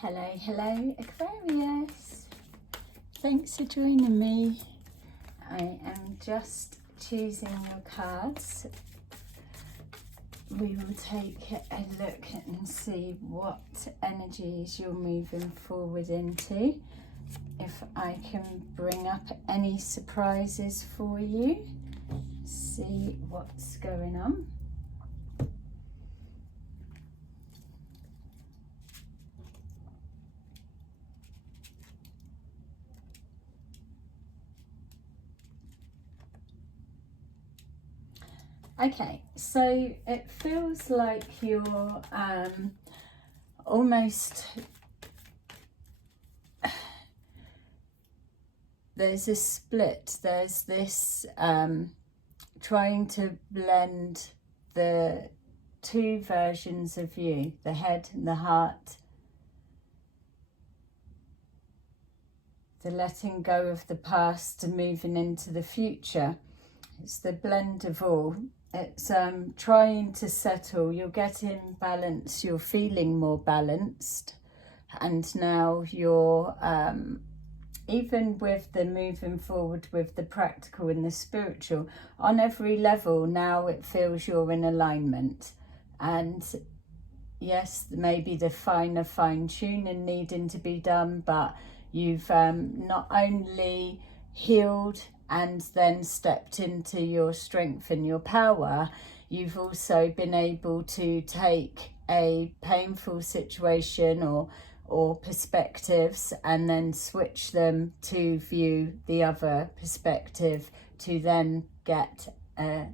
Hello Aquarius, thanks for joining me. I am just choosing your cards. We will take a look and see what energies you're moving forward into. If I can bring up any surprises for you, see what's going on. Okay, so it feels like you're almost, there's a split, there's this trying to blend the two versions of you, the head and the heart, the letting go of the past and moving into the future. It's the blend of all. It's trying to settle. You're getting balance, you're feeling more balanced, and now you're even with the moving forward with the practical and the spiritual, on every level now it feels you're in alignment. And yes, maybe the fine tuning needing to be done, but you've not only healed and then stepped into your strength and your power, you've also been able to take a painful situation or perspectives and then switch them to view the other perspective to then get a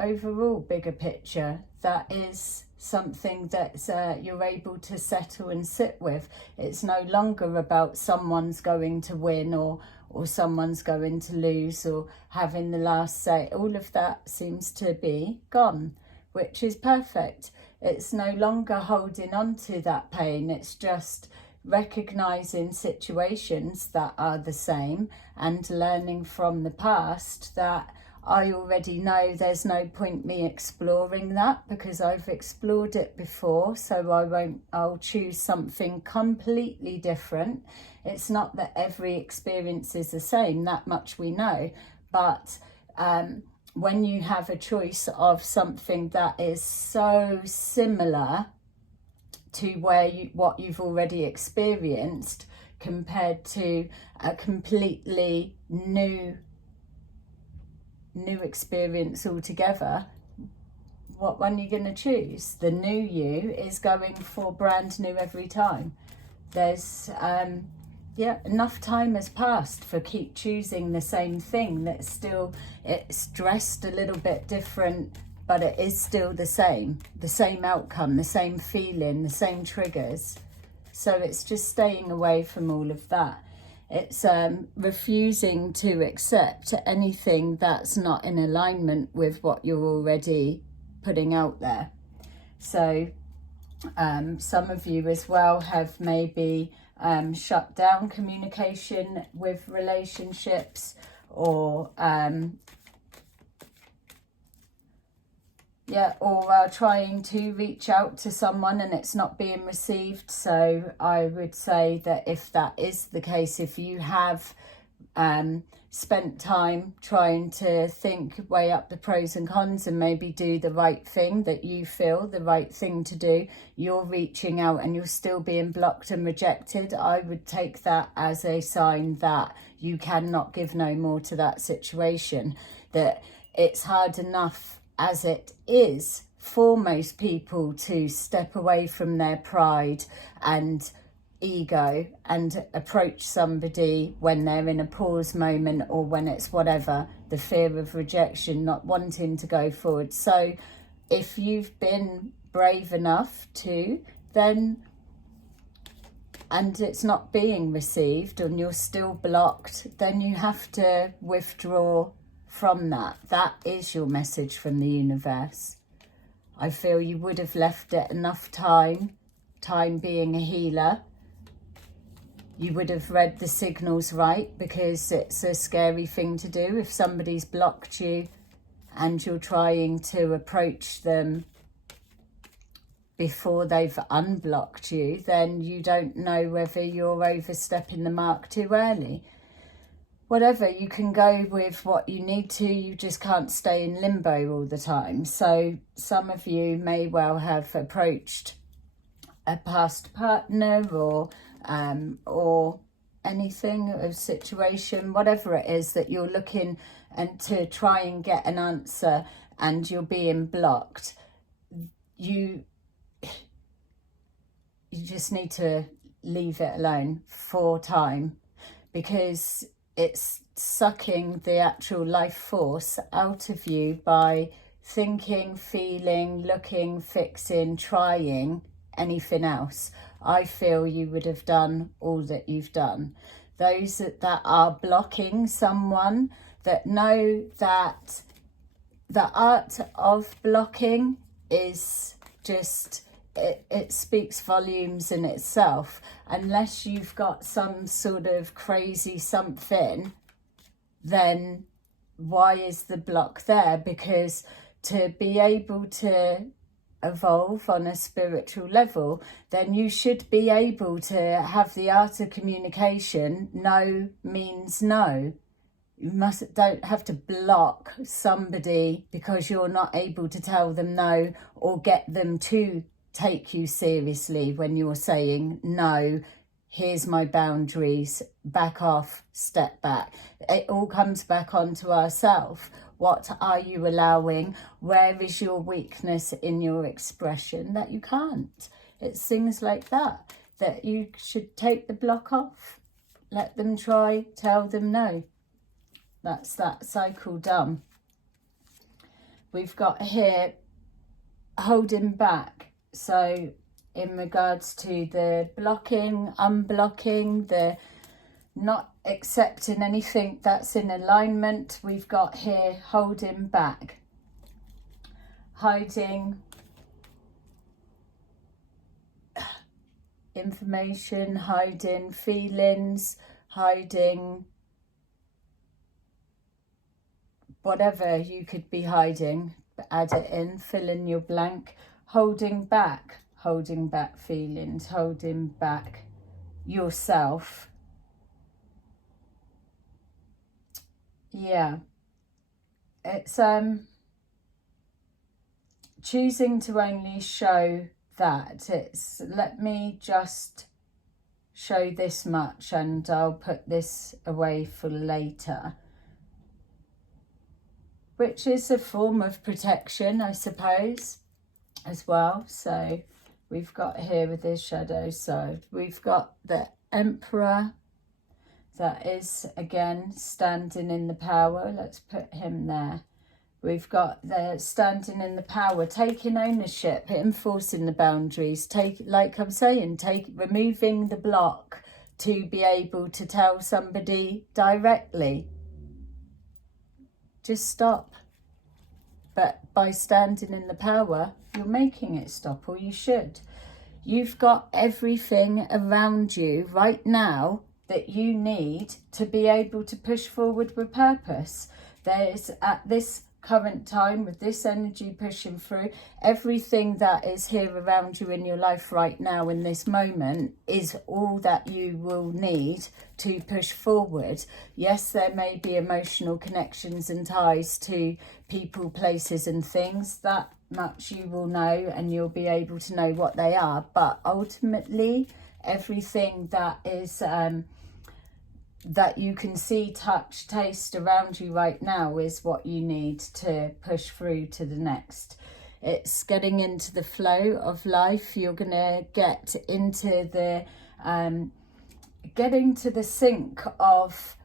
overall bigger picture that is something that you're able to settle and sit with. It's no longer about someone's going to win or someone's going to lose or having the last say. All of that seems to be gone, which is perfect. It's no longer holding on to that pain. It's just recognizing situations that are the same and learning from the past that I already know there's no point me exploring that because I've explored it before, so I'll choose something completely different. It's not that every experience is the same, that much we know, but when you have a choice of something that is so similar to what you've already experienced compared to a completely new experience altogether, what one are you going to choose? The new you is going for brand new every time. There's enough time has passed for keep choosing the same thing. That's still, it's dressed a little bit different, but it is still the same outcome, the same feeling, the same triggers. So it's just staying away from all of that. It's refusing to accept anything that's not in alignment with what you're already putting out there. So some of you as well have maybe shut down communication with relationships or trying to reach out to someone and it's not being received. So I would say that if that is the case, if you have spent time trying to weigh up the pros and cons and maybe do the right thing that you feel the right thing to do, you're reaching out and you're still being blocked and rejected, I would take that as a sign that you cannot give no more to that situation, that it's hard enough as it is for most people to step away from their pride and ego and approach somebody when they're in a pause moment or when it's whatever, the fear of rejection, not wanting to go forward. So if you've been brave enough to, then, and it's not being received and you're still blocked, then you have to withdraw from that. That is your message from the universe. I feel you would have left it enough time being a healer. You would have read the signals right, because it's a scary thing to do if somebody's blocked you and you're trying to approach them before they've unblocked you, then you don't know whether you're overstepping the mark too early. Whatever, you can go with what you need to, you just can't stay in limbo all the time. So some of you may well have approached a past partner or anything, a situation, whatever it is that you're looking and to try and get an answer and you're being blocked. You just need to leave it alone for time, because it's sucking the actual life force out of you by thinking, feeling, looking, fixing, trying anything else. I feel you would have done all that you've done. Those that are blocking someone, that know that the art of blocking is just, it speaks volumes in itself. Unless you've got some sort of crazy something, then why is the block there? Because to be able to evolve on a spiritual level, then you should be able to have the art of communication. No means no. You don't have to block somebody because you're not able to tell them no, or get them to take you seriously when you're saying no, here's my boundaries, back off, step back. It all comes back onto ourselves. What are you allowing? Where is your weakness in your expression that you can't? It's things like that you should take the block off. Let them try, tell them no. That's that cycle done. We've got here holding back. So in regards to the blocking, unblocking, the not accepting anything that's in alignment, we've got here holding back, hiding information, hiding feelings, hiding whatever you could be hiding. Add it in, fill in your blank. Holding back feelings, holding back yourself. Yeah, it's choosing to only show that. It's, let me just show this much and I'll put this away for later, which is a form of protection, I suppose, as well. So we've got here with this shadow side, we've got the Emperor. That is, again, standing in the power. Let's put him there. We've got the standing in the power, taking ownership, enforcing the boundaries, like I'm saying, removing the block to be able to tell somebody directly, just stop. But by standing in the power, you're making it stop, or you should. You've got everything around you right now that you need to be able to push forward with purpose. There's, at this current time, with this energy pushing through, everything that is here around you in your life right now in this moment is all that you will need to push forward. Yes, there may be emotional connections and ties to people, places and things. That much you will know, and you'll be able to know what they are. But ultimately, everything that is that you can see, touch, taste around you right now is what you need to push through to the next. It's getting into the flow of life. You're gonna get into the getting to the sync of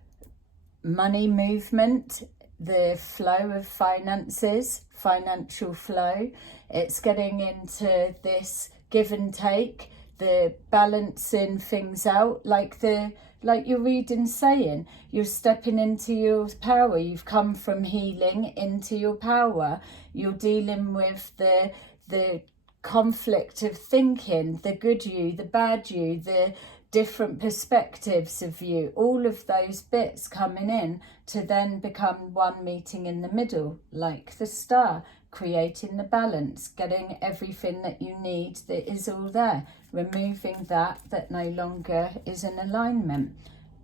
money movement, the flow of finances, financial flow. It's getting into this give and take, the balancing things out, like your reading saying, you're stepping into your power. You've come from healing into your power. You're dealing with the conflict of thinking, the good you, the bad you, the different perspectives of you, all of those bits coming in to then become one meeting in the middle, like the star, creating the balance, getting everything that you need that is all there, removing that no longer is in alignment,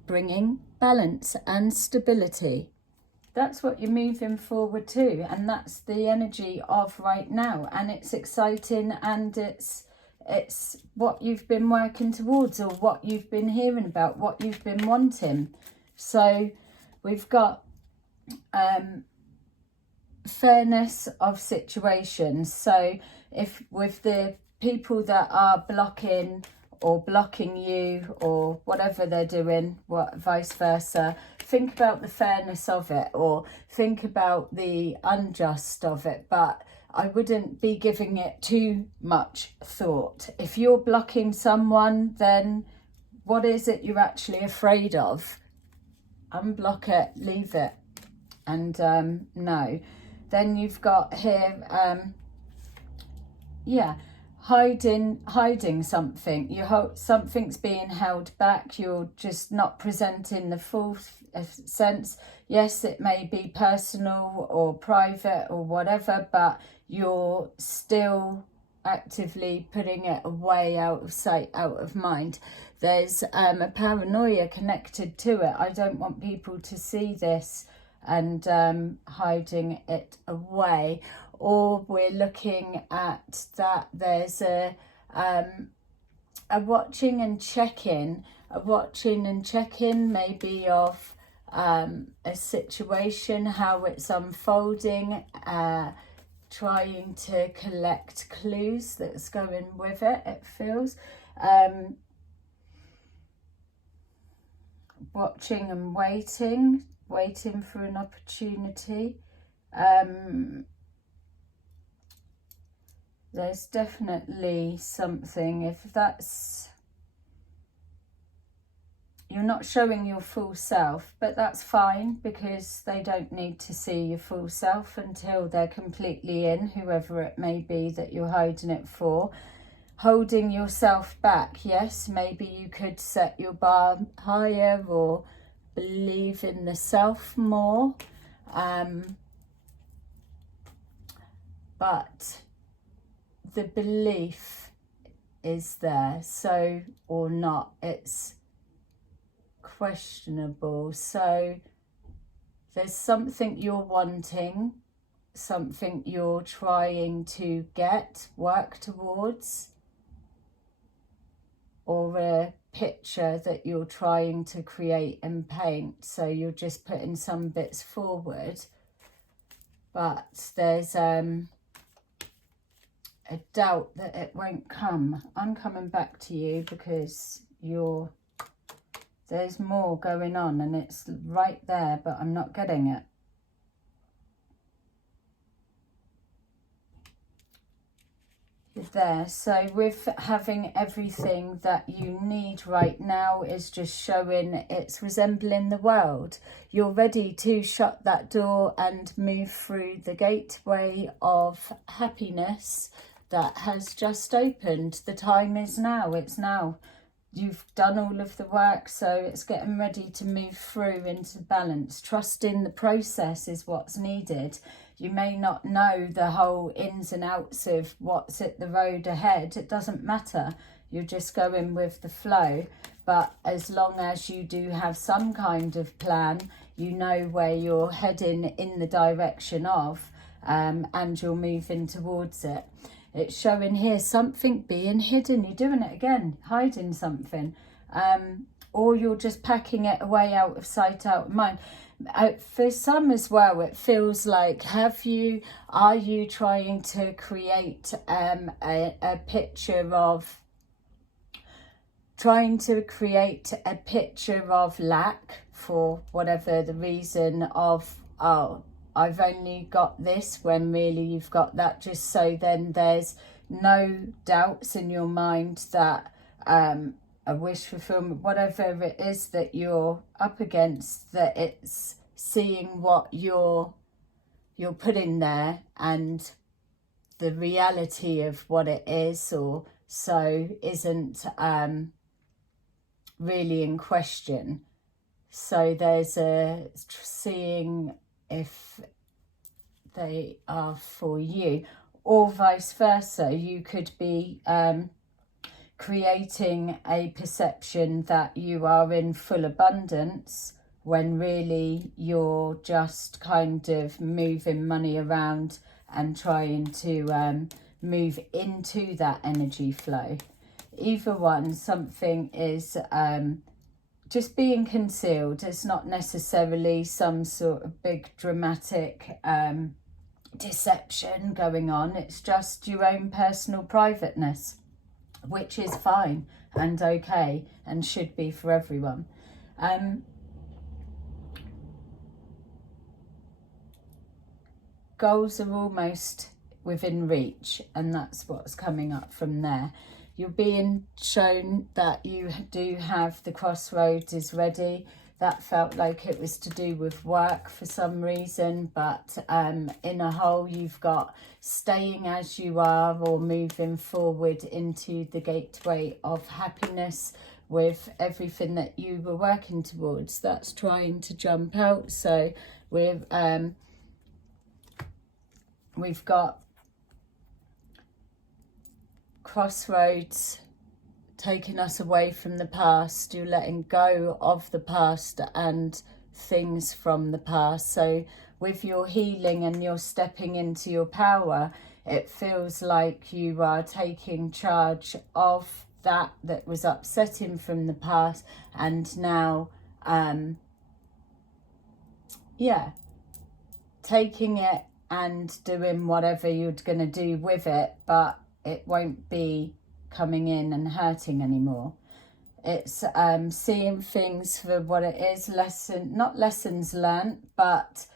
bringing balance and stability. That's what you're moving forward to, and that's the energy of right now, and it's exciting, and it's what you've been working towards, or what you've been hearing about, what you've been wanting. So we've got fairness of situations. So if with the people that are blocking you or whatever they're doing, vice versa, think about the fairness of it, or think about the unjust of it, but I wouldn't be giving it too much thought. If you're blocking someone, then what is it you're actually afraid of? Unblock it, leave it, and no. Then you've got here, hiding something. Something's being held back. You're just not presenting the full sense. Yes, it may be personal or private or whatever, but you're still actively putting it away, out of sight, out of mind. There's a paranoia connected to it. I don't want people to see this, and hiding it away. Or we're looking at that there's a watching and check-in, maybe of a situation, how it's unfolding, trying to collect clues that's going with it, it feels. Watching and waiting for an opportunity. There's definitely something, if that's, you're not showing your full self, but that's fine, because they don't need to see your full self until they're completely in, whoever it may be that you're hiding it for. Holding yourself back, yes, maybe you could set your bar higher, or believe in the self more, but the belief is there, so, or not, it's questionable. So there's something you're wanting, something you're trying to work towards, or a picture that you're trying to create and paint. So you're just putting some bits forward, but there's a doubt that it won't come. I'm coming back to you, because there's more going on, and it's right there, but I'm not getting it. There. So with having everything that you need right now is just showing it's resembling the world. You're ready to shut that door and move through the gateway of happiness that has just opened. The time is now. It's now. You've done all of the work, so it's getting ready to move through into balance. Trusting the process is what's needed. You may not know the whole ins and outs of what's at the road ahead. It doesn't matter. You're just going with the flow. But as long as you do have some kind of plan, you know where you're heading in the direction of, and you're moving towards it. It's showing here something being hidden. You're doing it again, hiding something. Or you're just packing it away, out of sight, out of mind. For some as well, it feels like, are you trying to create a picture of lack, for whatever the reason of, oh, I've only got this, when really you've got that, just so then there's no doubts in your mind that a wish fulfillment, whatever it is that you're up against, that it's seeing what you're putting there, and the reality of what it is or so isn't really in question. So there's a seeing if they are for you. Or vice versa, you could be creating a perception that you are in full abundance when really you're just kind of moving money around and trying to move into that energy flow. Either one, something is just being concealed. It's not necessarily some sort of big dramatic deception going on. It's just your own personal privateness, which is fine and okay and should be for everyone. Goals are almost within reach, and that's what's coming up from there. You're being shown that you do have the crossroads is ready. That felt like it was to do with work for some reason, but in a whole, you've got staying as you are or moving forward into the gateway of happiness with everything that you were working towards. That's trying to jump out. So we've got crossroads taking us away from the past. You're letting go of the past and things from the past. So with your healing and you're stepping into your power, it feels like you are taking charge of that was upsetting from the past, and now taking it and doing whatever you're going to do with it, but it won't be coming in and hurting anymore. It's seeing things for what it is, not lessons learned, but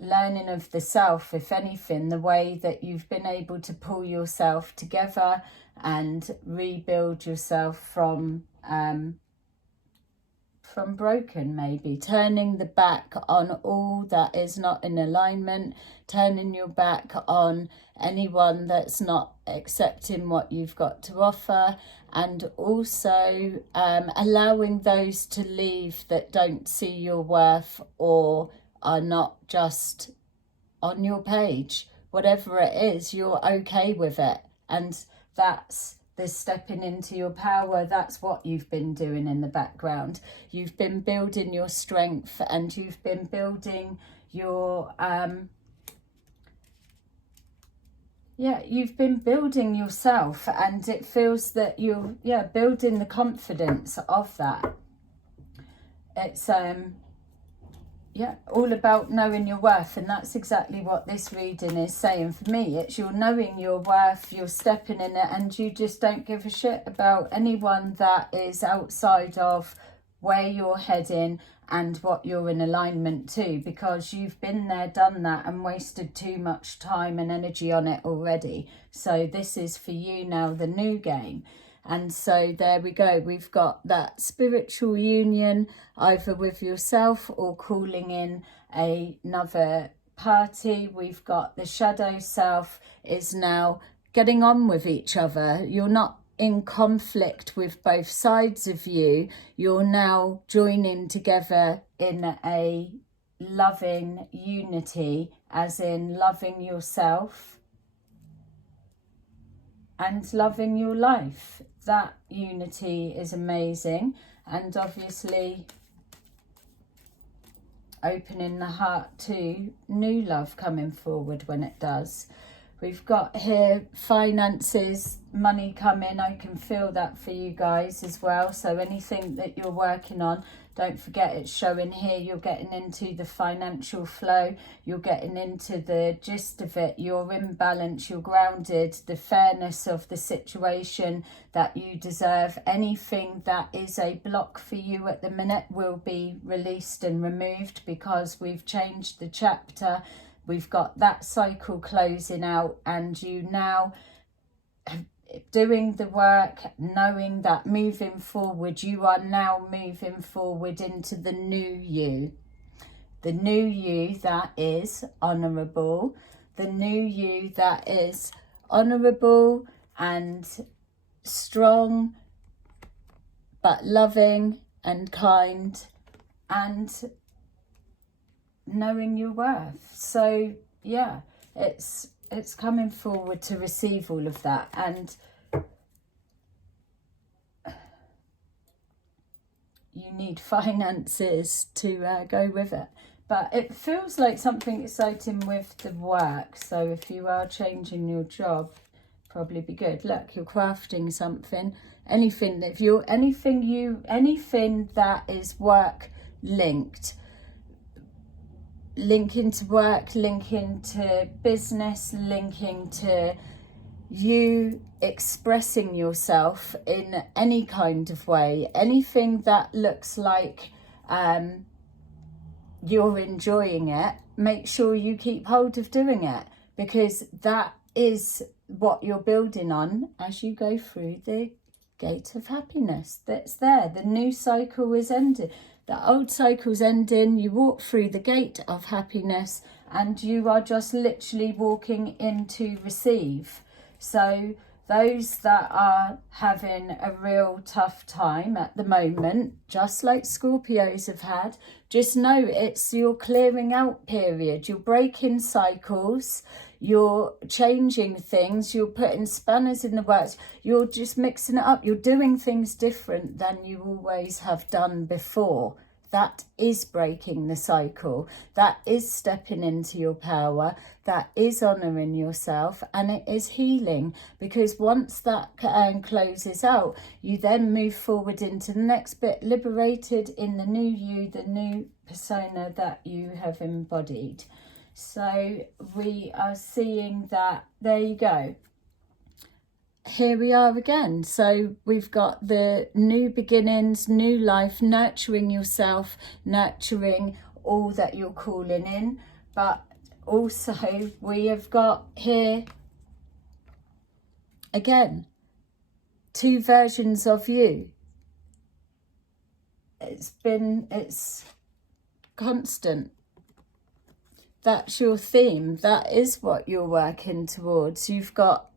learning of the self, if anything, the way that you've been able to pull yourself together and rebuild yourself from broken, maybe turning the back on all that is not in alignment, turning your back on anyone that's not accepting what you've got to offer, and also allowing those to leave that don't see your worth or are not just on your page. Whatever it is, you're okay with it, and that's this stepping into your power. That's what you've been doing in the background. You've been building your strength, and you've been building your you've been building yourself, and it feels that you're building the confidence of that. It's all about knowing your worth, and that's exactly what this reading is saying for me. It's you're knowing your worth, you're stepping in it, and you just don't give a shit about anyone that is outside of where you're heading and what you're in alignment to, because you've been there, done that, and wasted too much time and energy on it already. So this is for you now, the new game. And so there we go. We've got that spiritual union, either with yourself or calling in another party. We've got the shadow self is now getting on with each other. You're not in conflict with both sides of you. You're now joining together in a loving unity, as in loving yourself and loving your life. That unity is amazing, and obviously opening the heart to new love coming forward when it does. We've got here finances, money coming. I can feel that for you guys as well. So anything that you're working on, don't forget it's showing here. You're getting into the financial flow. You're getting into the gist of it. You're in balance. You're grounded. The fairness of the situation that you deserve. Anything that is a block for you at the minute will be released and removed, because we've changed the chapter. We've got that cycle closing out, and you now doing the work, knowing that moving forward, you are now moving forward into the new you. The new you that is honourable. The new you that is honourable and strong, but loving and kind, and knowing your worth. So yeah, it's coming forward to receive all of that. And you need finances to go with it. But it feels like something exciting with the work. So if you are changing your job, probably be good. Look, you're crafting something. Anything that is work linked. Linking to work, linking to business, linking to you expressing yourself in any kind of way. Anything that looks like you're enjoying it, make sure you keep hold of doing it, because that is what you're building on as you go through the gate of happiness. That's there. The new cycle is ending. The old cycle's ending. You walk through the gate of happiness and you are just literally walking in to receive. So those that are having a real tough time at the moment, just like Scorpios have had, just know it's your clearing out period. You're breaking cycles, you're changing things, you're putting spanners in the works, you're just mixing it up, you're doing things different than you always have done before. That is breaking the cycle. That is stepping into your power. That is honouring yourself, and it is healing, because once that closes out, you then move forward into the next bit, liberated in the new you, the new persona that you have embodied. So we are seeing that. There you go. Here we are again. So we've got the new beginnings, new life, nurturing yourself, nurturing all that you're calling in. But also we have got here again 2 versions of you. It's constant. That's your theme. That is what you're working towards. You've got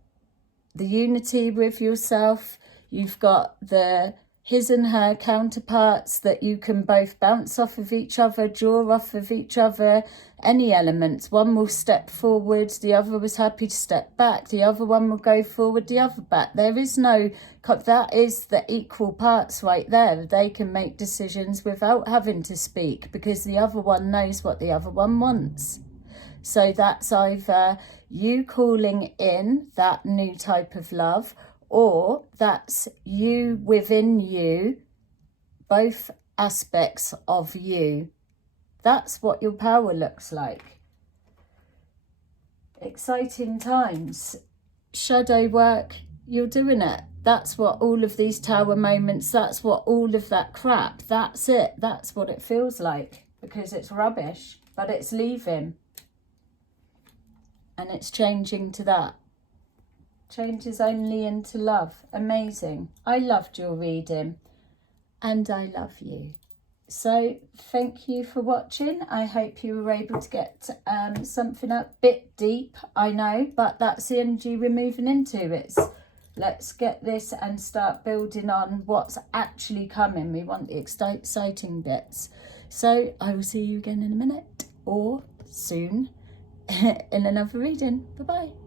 the unity with yourself, you've got the his and her counterparts that you can both bounce off of each other, draw off of each other, any elements. One will step forward, the other was happy to step back, the other one will go forward, the other back. There is no, that is the equal parts right there. They can make decisions without having to speak, because the other one knows what the other one wants. So that's either you calling in that new type of love, or that's you within you, both aspects of you. That's what your power looks like. Exciting times. Shadow work, you're doing it. That's what all of these tower moments, that's what all of that crap, that's it. That's what it feels like, because it's rubbish, but it's leaving. And it's changing to that. Changes only into love. Amazing. I loved your reading. And I love you. So thank you for watching. I hope you were able to get something a bit deep, I know. But that's the energy we're moving into. It's let's get this and start building on what's actually coming. We want the exciting bits. So I will see you again in a minute, or soon, in another reading. Bye bye.